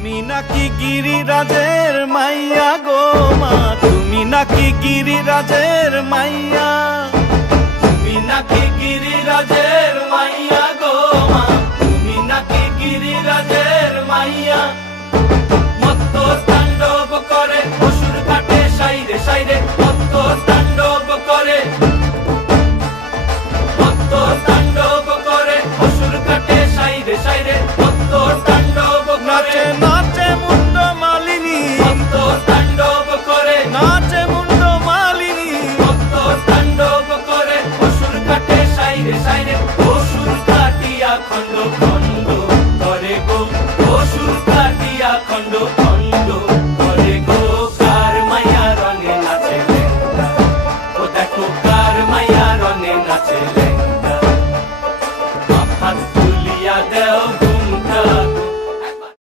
তুমি নাকি গিরিরাজের মাইয়া গো মা, তুমি নাকি গিরিরাজের মাইয়া, তুমি নাকি গিরিরাজের মাইয়া গো মা, তুমি নাকি গিরিরাজের মাইয়া। মত্ত তাণ্ডব করে অসুর কাটে সাইরে সাইরে, মত্ত